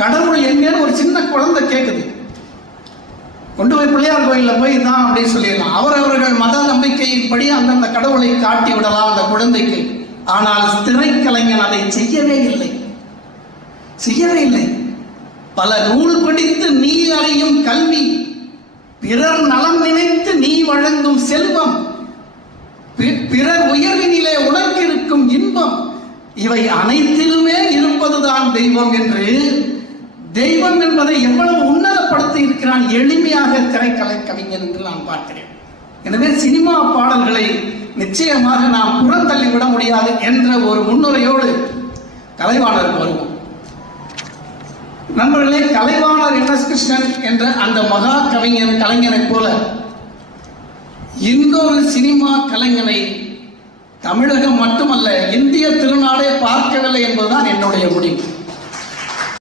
கடவுள் எங்கேன்னு ஒரு சின்ன குழந்தை கேட்குது கொண்டு போய் பிள்ளையார் கோயிலில் போய் தான் அப்படின்னு சொல்லிடலாம். அவரவர்கள் மத நம்பிக்கையின்படி அந்தந்த கடவுளை காட்டி விடலாம் அந்த குழந்தைக்கு. ஆனால் திரைக்கலைஞன் அதை செய்யவே இல்லை. செய்யவே இல்லை. பல நூல் படித்து நீ அறியும் கல்வி பிறர் நலம் நினைத்து நீ வழங்கும் செல்வம் பிறர் உயர்வினிலே உணர்ந்திருக்கும் இன்பம் இவை அனைத்திலுமே இருப்பதுதான் தெய்வம் என்று தெய்வம் என்பதை எவ்வளவு உன்னதப்படுத்தி இருக்கிறான் எளிமையாக திரைக்கலை கவிஞன் என்று நான் பார்க்கிறேன். எனவே சினிமா பாடல்களை நிச்சயமாக நாம் புறந்தள்ளி விட முடியாது என்ற ஒரு முன்னுரையோடு கலைவாணர் வருவோம். நண்பர்களே கலைவாணர் என் எஸ் கிருஷ்ணன் என்ற அந்த மகா கவிஞர் கலைஞனைப் போல இன்னொரு சினிமா கலைஞனை தமிழகம் மட்டுமல்ல இந்திய திருநாடே பார்க்கவில்லை என்பதுதான் என்னுடைய முடிவு.